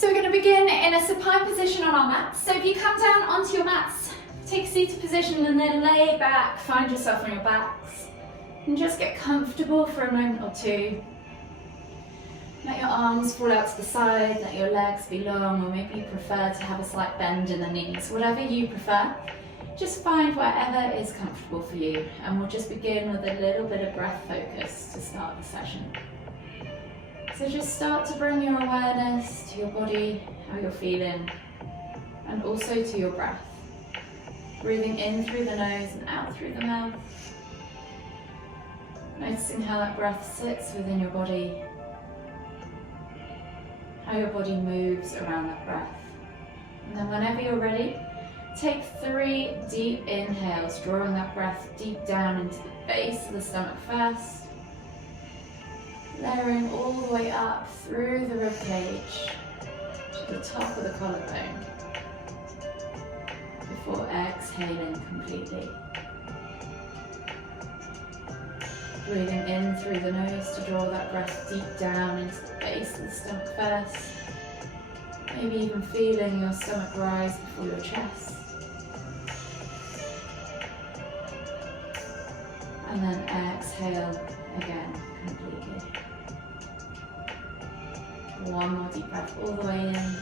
So we're going to begin in a supine position on our mats. So if you come down onto your mats, take a seated position and then lay back, find yourself on your backs. And just get comfortable for a moment or two. Let your arms fall out to the side, let your legs be long, or maybe you prefer to have a slight bend in the knees. Whatever you prefer, just find whatever is comfortable for you. And we'll just begin with a little bit of breath focus to start the session. So just start to bring your awareness to your body, how you're feeling, and also to your breath. Breathing in through the nose and out through the mouth. Noticing how that breath sits within your body, how your body moves around that breath. And then whenever you're ready, take 3 deep inhales, drawing that breath deep down into the base of the stomach first, layering all the way up through the rib cage to the top of the collarbone, before exhaling completely. Breathing in through the nose to draw that breath deep down into the base of the stomach first. Maybe even feeling your stomach rise before your chest. And then exhale again completely. One more deep breath all the way in.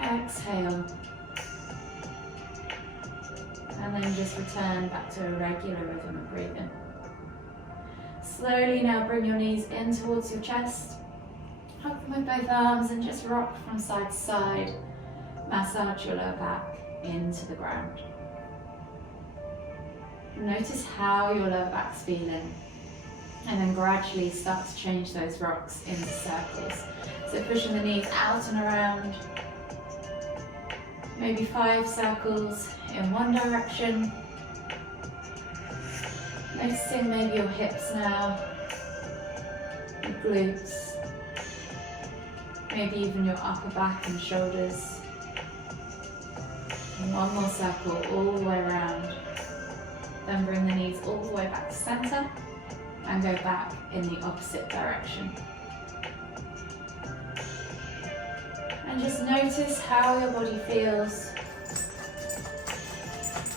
Exhale. And then just return back to a regular rhythm of breathing. Slowly now bring your knees in towards your chest. Hug them with both arms and just rock from side to side. Massage your lower back into the ground. Notice how your lower back's feeling. And then gradually start to change those rocks into circles. So pushing the knees out and around. Maybe 5 circles in one direction. Noticing maybe your hips now, your glutes, maybe even your upper back and shoulders. And one more circle all the way around. Then bring the knees all the way back to center and go back in the opposite direction. And just notice how your body feels.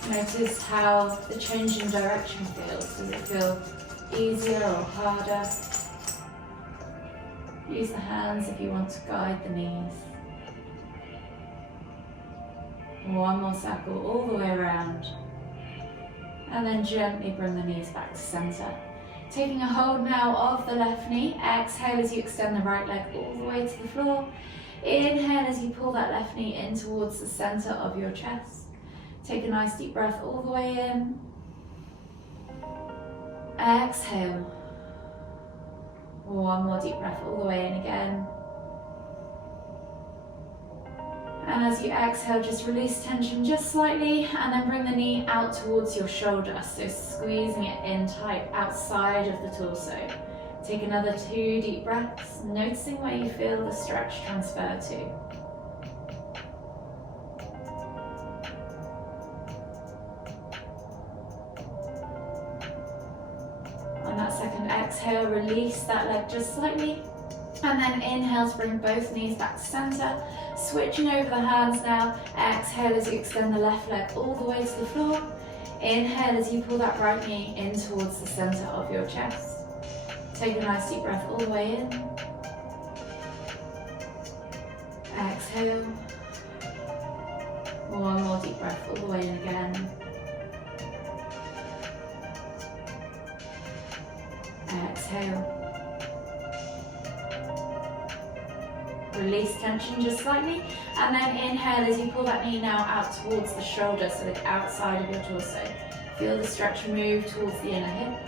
Notice how the change in direction feels. Does it feel easier or harder? Use the hands if you want to guide the knees. One more circle all the way around. And then gently bring the knees back to center. Taking a hold now of the left knee. Exhale as you extend the right leg all the way to the floor. Inhale as you pull that left knee in towards the center of your chest. Take a nice deep breath all the way in. Exhale. One more deep breath all the way in again. And as you exhale, just release tension just slightly and then bring the knee out towards your shoulder. So squeezing it in tight outside of the torso. Take another 2 deep breaths, noticing where you feel the stretch transfer to. On that second exhale, release that leg just slightly. And then inhale to bring both knees back to center. Switching over the hands now. Exhale as you extend the left leg all the way to the floor. Inhale as you pull that right knee in towards the center of your chest. Take a nice deep breath all the way in. Exhale. One more deep breath all the way in again. Exhale. Release tension just slightly. And then inhale as you pull that knee now out towards the shoulder, so the outside of your torso. Feel the stretch move towards the inner hip.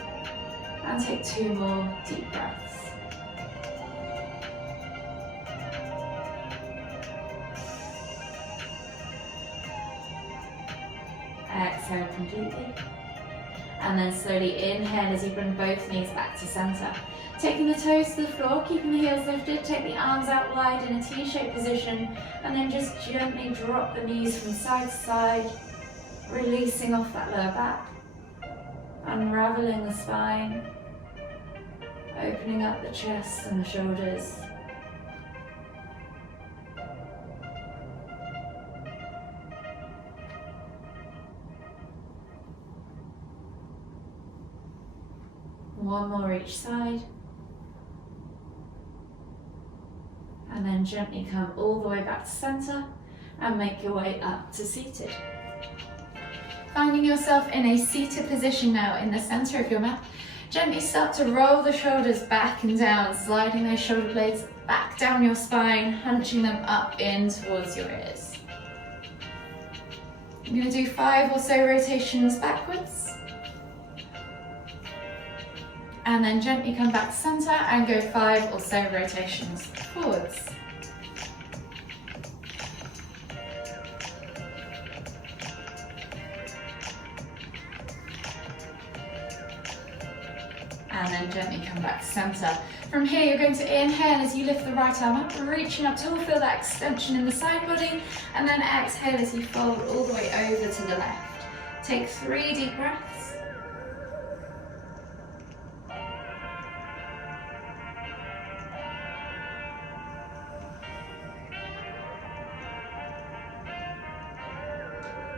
And take 2 more deep breaths. Exhale completely. And then slowly inhale as you bring both knees back to center. Taking the toes to the floor, keeping the heels lifted, take the arms out wide in a T-shaped position, and then just gently drop the knees from side to side, releasing off that lower back, unraveling the spine, Opening up the chest and the shoulders. One more each side. And then gently come all the way back to center and make your way up to seated. Finding yourself in a seated position now in the center of your mat, gently start to roll the shoulders back and down, sliding those shoulder blades back down your spine, hunching them up in towards your ears. I'm going to do 5 or so rotations backwards. And then gently come back to center and go 5 or so rotations forwards. And then gently come back to center. From here, you're going to inhale as you lift the right arm up, reaching up tall, feel that extension in the side body, and then exhale as you fold all the way over to the left. Take 3 deep breaths.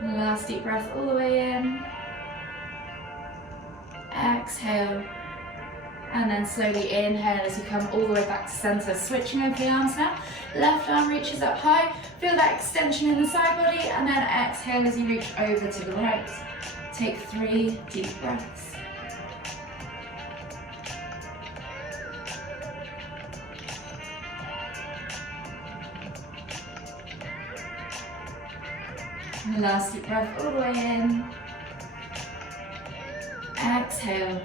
Last deep breath all the way in. Exhale. And then slowly inhale as you come all the way back to center. Switching over the arms now. Left arm reaches up high. Feel that extension in the side body. And then exhale as you reach over to the right. Take 3 deep breaths. Last deep breath all the way in. Exhale.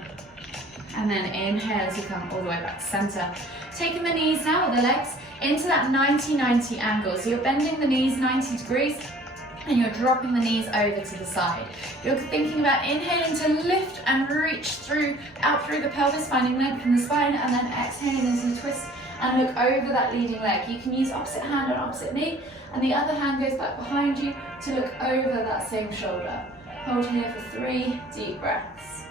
And then inhale as you come all the way back to center. Taking the knees now, or the legs, into that 90-90 angle. So you're bending the knees 90 degrees and you're dropping the knees over to the side. You're thinking about inhaling to lift and reach through, out through the pelvis, finding length in the spine, and then exhaling as you twist and look over that leading leg. You can use opposite hand and opposite knee, and the other hand goes back behind you to look over that same shoulder. Hold here for 3 deep breaths.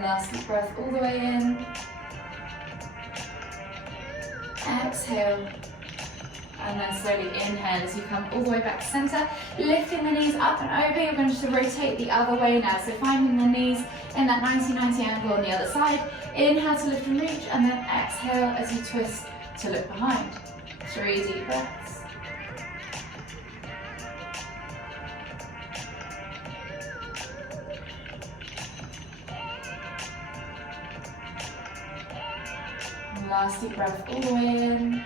Last deep breath all the way in. Exhale. And then slowly inhale as you come all the way back to center. Lifting the knees up and over. You're going to rotate the other way now. So finding the knees in that 90-90 angle on the other side. Inhale to lift and reach, and then exhale as you twist to look behind. 3 deep breaths. Last deep breath all the way in.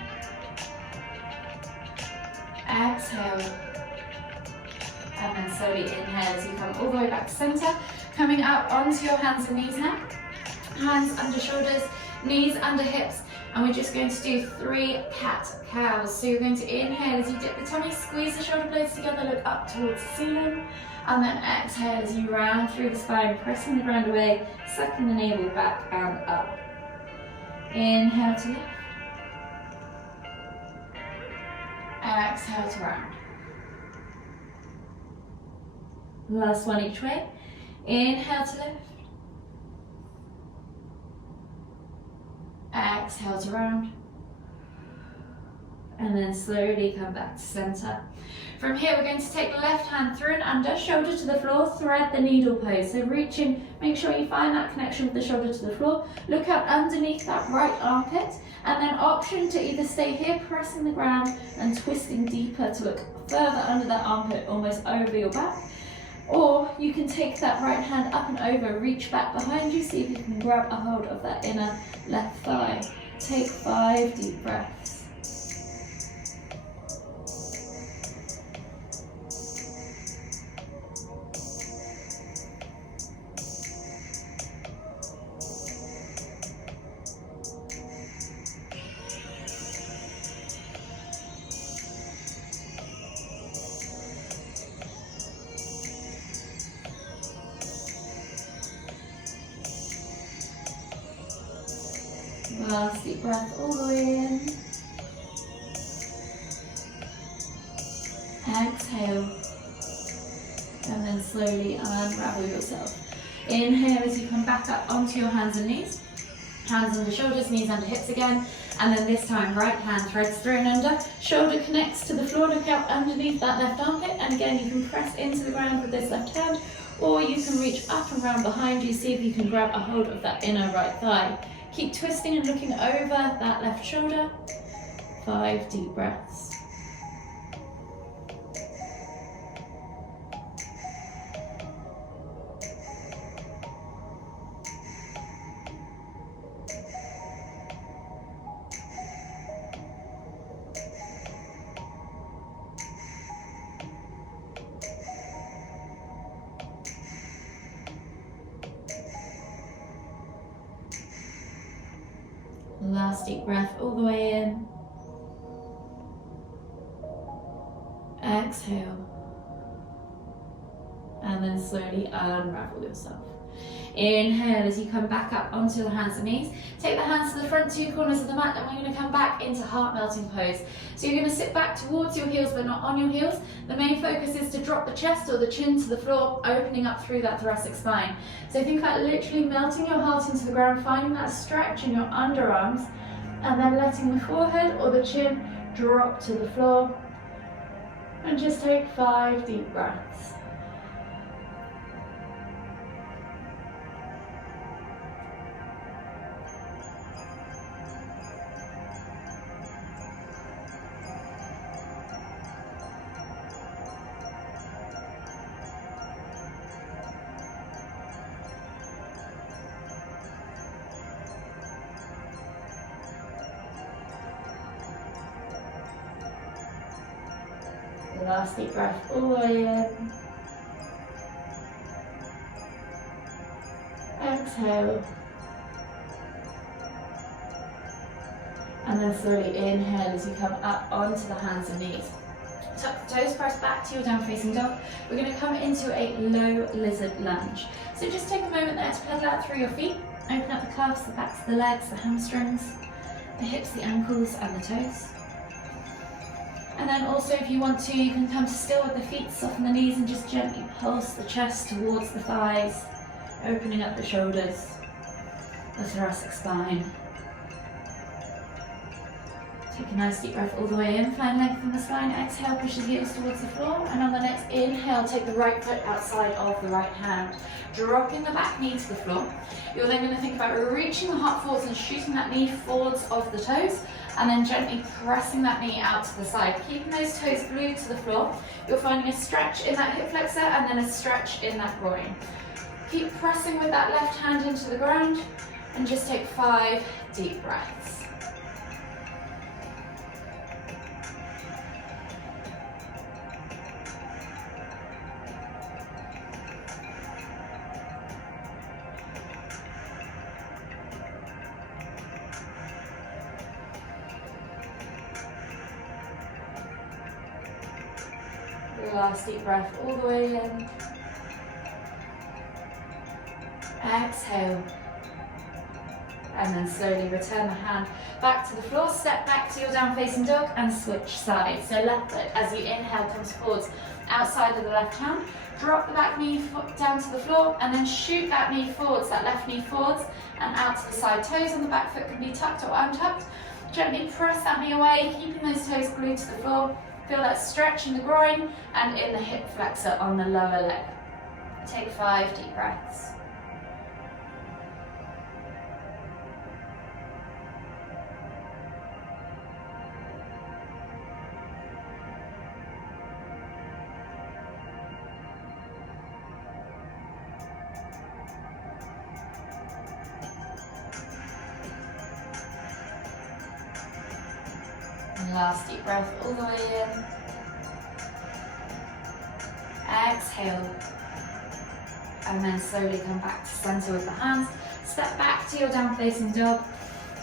Exhale. And then slowly inhale as you come all the way back to center. Coming up onto your hands and knees now. Hands under shoulders, knees under hips. And we're just going to do 3 cat-cows. So you're going to inhale as you dip the tummy, squeeze the shoulder blades together, look up towards the ceiling. And then exhale as you round through the spine, pressing the ground away, sucking the navel back and up. Inhale to lift. Exhale to round. Last one each way. Inhale to lift. Exhale to round. And then slowly come back to center. From here, we're going to take the left hand through and under, shoulder to the floor, thread the needle pose. So reach in, make sure you find that connection with the shoulder to the floor. Look up underneath that right armpit, and then option to either stay here, pressing the ground and twisting deeper to look further under that armpit, almost over your back. Or you can take that right hand up and over, reach back behind you, see if you can grab a hold of that inner left thigh. Take 5 deep breaths. Last deep breath all the way in. Exhale. And then slowly unravel yourself. Inhale as you come back up onto your hands and knees. Hands under shoulders, knees under hips again. And then this time, right hand threads through and under. Shoulder connects to the floor, look out underneath that left armpit. And again, you can press into the ground with this left hand, or you can reach up and round behind you, see if you can grab a hold of that inner right thigh. Keep twisting and looking over that left shoulder. 5 deep breaths. Last deep breath all the way in. Exhale. And then slowly unravel yourself. Inhale as you come back up onto the hands and knees. Take the hands to the front 2 corners of the mat, and we're going to come back into heart melting pose. So you're going to sit back towards your heels but not on your heels. The main focus is to drop the chest or the chin to the floor, opening up through that thoracic spine. So think about literally melting your heart into the ground, finding that stretch in your underarms, and then letting the forehead or the chin drop to the floor. And just take 5 deep breaths. Last deep breath all the way in. Exhale. And then slowly inhale as you come up onto the hands and knees. Tuck the toes, press back to your down facing dog. We're going to come into a low lizard lunge. So just take a moment there to pedal out through your feet. Open up the calves, the backs of the legs, the hamstrings, the hips, the ankles and the toes. And then also if you want to, you can come to still with the feet, soften the knees and just gently pulse the chest towards the thighs, opening up the shoulders, the thoracic spine. Take a nice deep breath all the way in, find length in the spine, exhale, push the heels towards the floor, and on the next inhale, take the right foot outside of the right hand, dropping the back knee to the floor. You're then going to think about reaching the heart forwards and shooting that knee forwards off the toes, and then gently pressing that knee out to the side, keeping those toes glued to the floor. You're finding a stretch in that hip flexor and then a stretch in that groin. Keep pressing with that left hand into the ground and just take 5 deep breaths. Last deep breath all the way in. Exhale. And then slowly return the hand back to the floor. Step back to your down facing dog and switch sides. So left foot as you inhale comes forwards outside of the left hand. Drop the back knee down to the floor and then shoot that knee forwards, that left knee forwards and out to the side. Toes on the back foot can be tucked or untucked. Gently press that knee away, keeping those toes glued to the floor. Feel that stretch in the groin and in the hip flexor on the lower leg. Take 5 deep breaths. And last deep breath all the way in. Exhale. And then slowly come back to center with the hands. Step back to your down facing dog.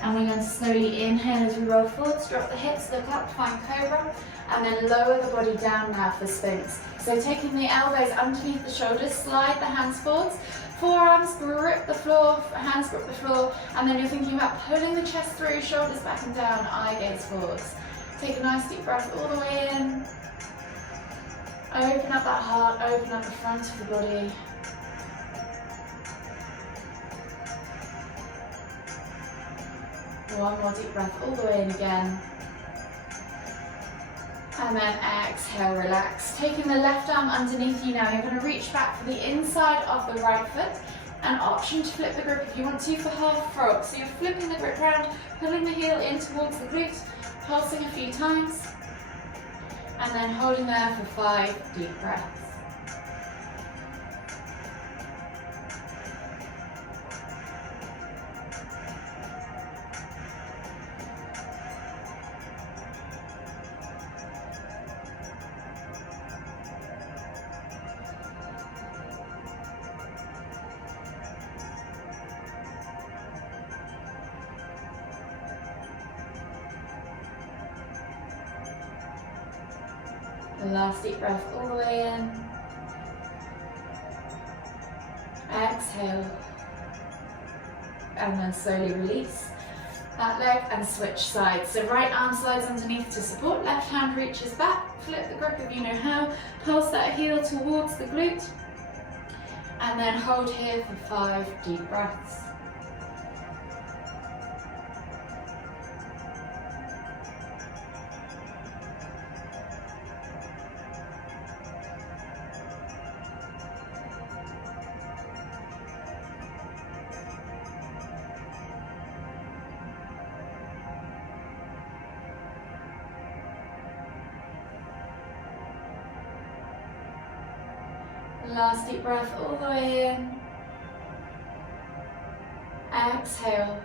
And we're going to slowly inhale as we roll forwards, drop the hips, look up, find cobra, and then lower the body down now for Sphinx. So taking the elbows underneath the shoulders, slide the hands forwards, forearms grip the floor, hands grip the floor, and then you're thinking about pulling the chest through, shoulders back and down, eye gaze forwards. Take a nice deep breath all the way in. Open up that heart, open up the front of the body. One more deep breath all the way in again. And then exhale, relax. Taking the left arm underneath you now, you're going to reach back for the inside of the right foot. An option to flip the grip if you want to for half frog. So you're flipping the grip round, pulling the heel in towards the glute, pulsing a few times. And then holding there for 5 deep breaths. Last deep breath all the way in. Exhale. And then slowly release that leg and switch sides. So right arm slides underneath to support, left hand reaches back, flip the grip if you know how, pulse that heel towards the glute, and then hold here for 5 deep breaths. Last deep breath all the way in. Exhale.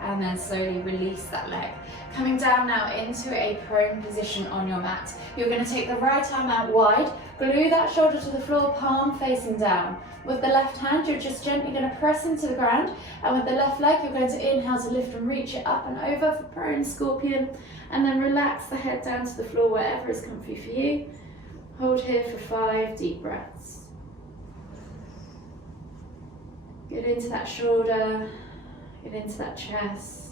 And then slowly release that leg. Coming down now into a prone position on your mat. You're going to take the right arm out wide, glue that shoulder to the floor, palm facing down. With the left hand, you're just gently going to press into the ground. And with the left leg, you're going to inhale to lift and reach it up and over for prone scorpion. And then relax the head down to the floor wherever is comfy for you. Hold here for 5 deep breaths. Get into that shoulder, get into that chest.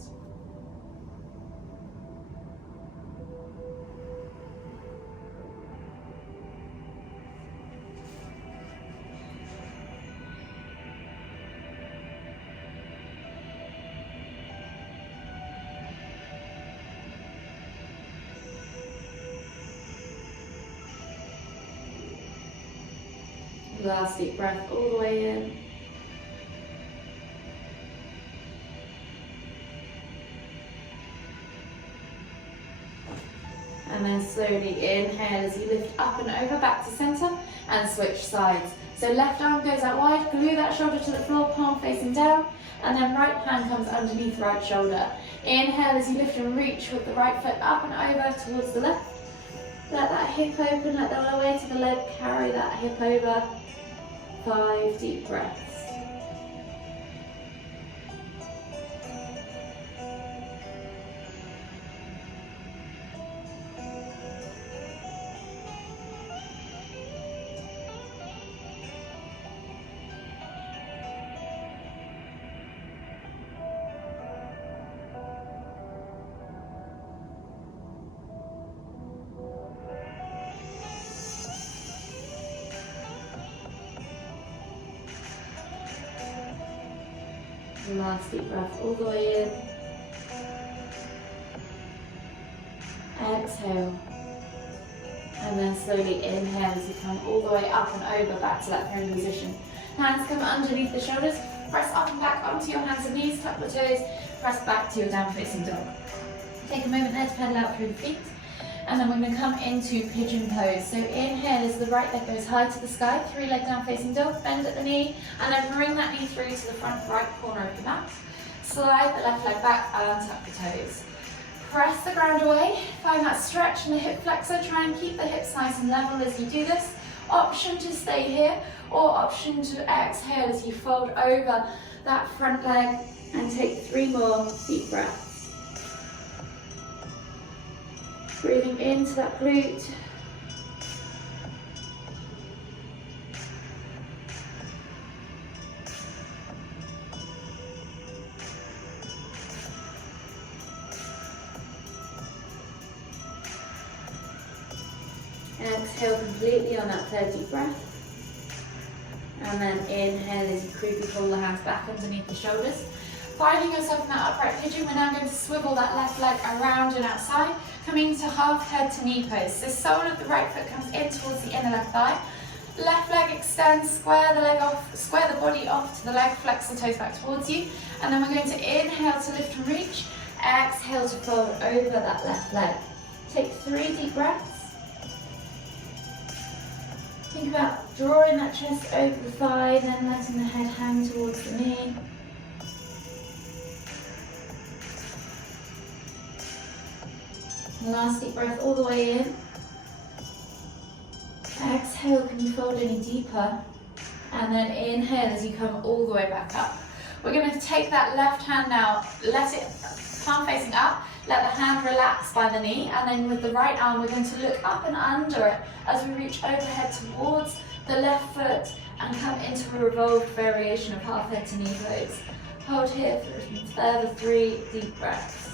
Last deep breath all the way in. And then slowly inhale as you lift up and over, back to center, and switch sides. So left arm goes out wide, glue that shoulder to the floor, palm facing down, and then right hand comes underneath right shoulder. Inhale as you lift and reach with the right foot up and over towards the left. Let that hip open, let the weight of the leg carry that hip over. 5 deep breaths. Last deep breath all the way in. Exhale. And then slowly inhale as you come all the way up and over back to that prone position. Hands come underneath the shoulders. Press up and back onto your hands and knees. Tuck the toes. Press back to your down facing dog. Take a moment there to pedal out through the feet. And then we're going to come into pigeon pose. So inhale as the right leg goes high to the sky, 3 leg down facing dog, bend at the knee, and then bring that knee through to the front right corner of the mat. Slide the left leg back and tuck the toes. Press the ground away, find that stretch in the hip flexor, try and keep the hips nice and level as you do this. Option to stay here, or option to exhale as you fold over that front leg and take 3 more deep breaths. Breathing into that glute. exhale completely on that third deep breath. And then inhale as you creepy pull the hands back underneath the shoulders. Finding yourself in that upright pigeon, we're now going to swivel that left leg around and outside, coming to half head to knee pose. So sole of the right foot comes in towards the inner left thigh. Left leg extends, square the leg off, square the body off to the leg, flex the toes back towards you. And then we're going to inhale to lift and reach, exhale to fold over that left leg. Take 3 deep breaths. Think about drawing that chest over the thigh, then letting the head hang towards the knee. Last deep breath all the way in. Exhale, can you fold any deeper? And then inhale as you come all the way back up. We're going to take that left hand now, let it palm facing up, let the hand relax by the knee, and then with the right arm we're going to look up and under it as we reach overhead towards the left foot and come into a revolved variation of half head to knee pose. Hold here for a further 3 deep breaths.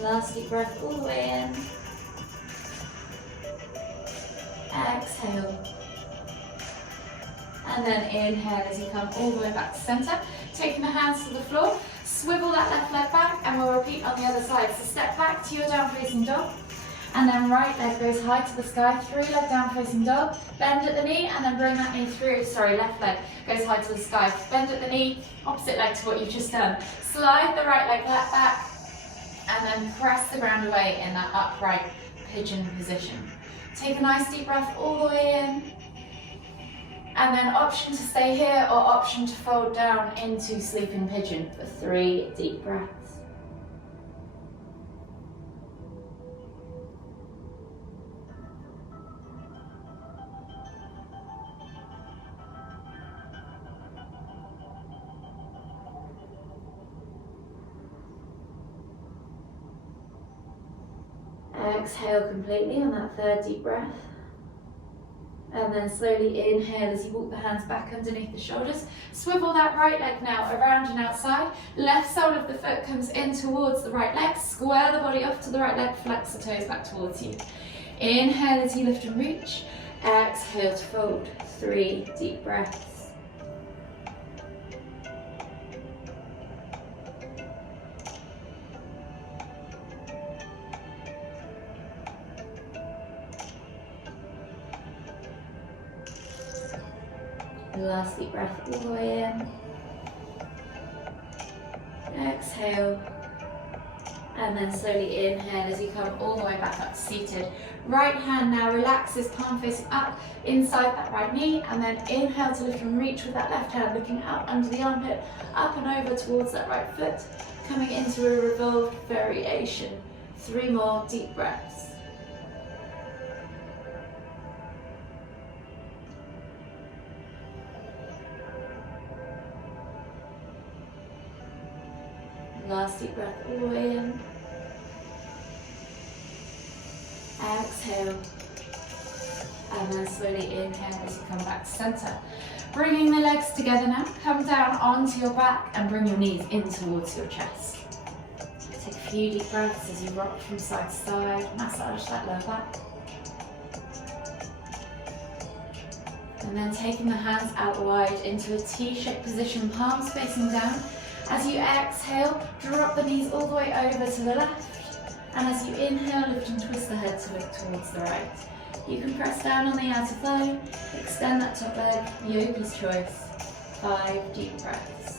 Last deep breath all the way in. Exhale. And then inhale as you come all the way back to center. Taking the hands to the floor, swivel that left leg back, and we'll repeat on the other side. So step back to your down facing dog, and then right leg goes high to the sky, 3 leg down facing dog, bend at the knee, and then bring that knee through, left leg goes high to the sky, bend at the knee, opposite leg to what you've just done. Slide the right leg back, and then press the ground away in that upright pigeon position. Take a nice deep breath all the way in, and then option to stay here or option to fold down into sleeping pigeon for 3 deep breaths. Exhale completely on that 3rd deep breath. And then slowly inhale as you walk the hands back underneath the shoulders. Swivel that right leg now around and outside. Left sole of the foot comes in towards the right leg. Square the body off to the right leg. Flex the toes back towards you. Inhale as you lift and reach. Exhale to fold. 3 deep breaths. Last deep breath all the way in. Exhale. And then slowly inhale as you come all the way back up to seated. Right hand now relaxes, palm facing up inside that right knee, and then inhale to lift and reach with that left hand looking up under the armpit, up and over towards that right foot, coming into a revolved variation. 3 more deep breaths. Last deep breath all the way in. Exhale. And then slowly inhale as you come back to center. Bringing the legs together now. Come down onto your back and bring your knees in towards your chest. Take a few deep breaths as you rock from side to side. Massage that lower back. And then taking the hands out wide into a T-shaped position, palms facing down. As you exhale, drop the knees all the way over to the left. And as you inhale, lift and twist the head to look towards the right. You can press down on the outer thigh, extend that top leg, yogi's choice. 5 deep breaths.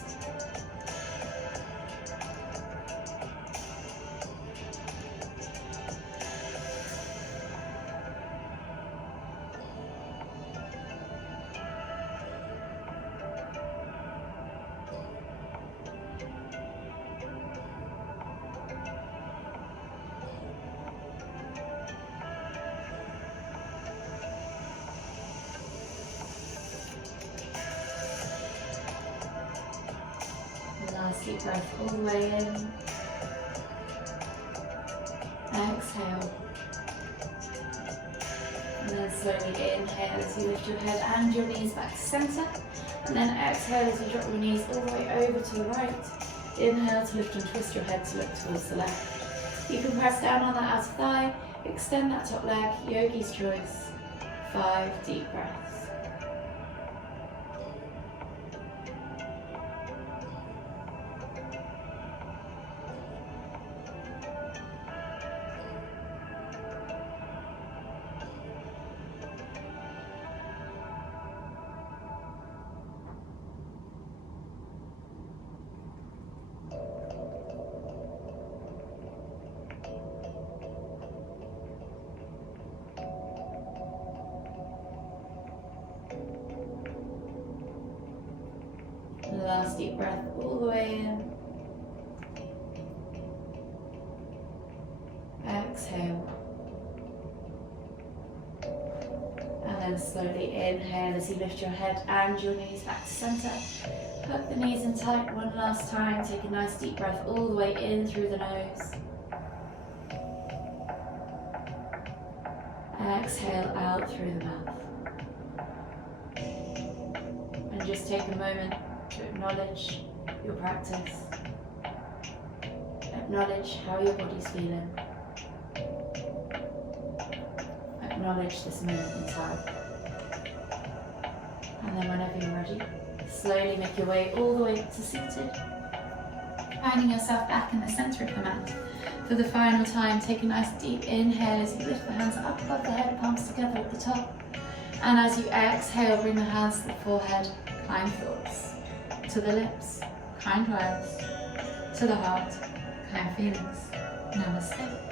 Last deep breath all the way in. Exhale. And then slowly inhale as you lift your head and your knees back to center. And then exhale as you drop your knees all the way over to the right. Inhale to lift and twist your head to look towards the left. You can press down on that outer thigh, extend that top leg, yogi's choice. 5 deep breaths. Last deep breath all the way in. Exhale. And then slowly inhale as you lift your head and your knees back to center. Put the knees in tight one last time. Take a nice deep breath all the way in through the nose. Exhale out through the mouth. And just take a moment to acknowledge your practice. Acknowledge how your body's feeling. Acknowledge this moment in time. And then whenever you're ready, slowly make your way all the way to seated. Finding yourself back in the center of the mat. For the final time, take a nice deep inhale as you lift the hands up above the head, palms together at the top. And as you exhale, bring the hands to the forehead, kind thoughts. To the lips, kind words. To the heart, kind feelings. Namaste.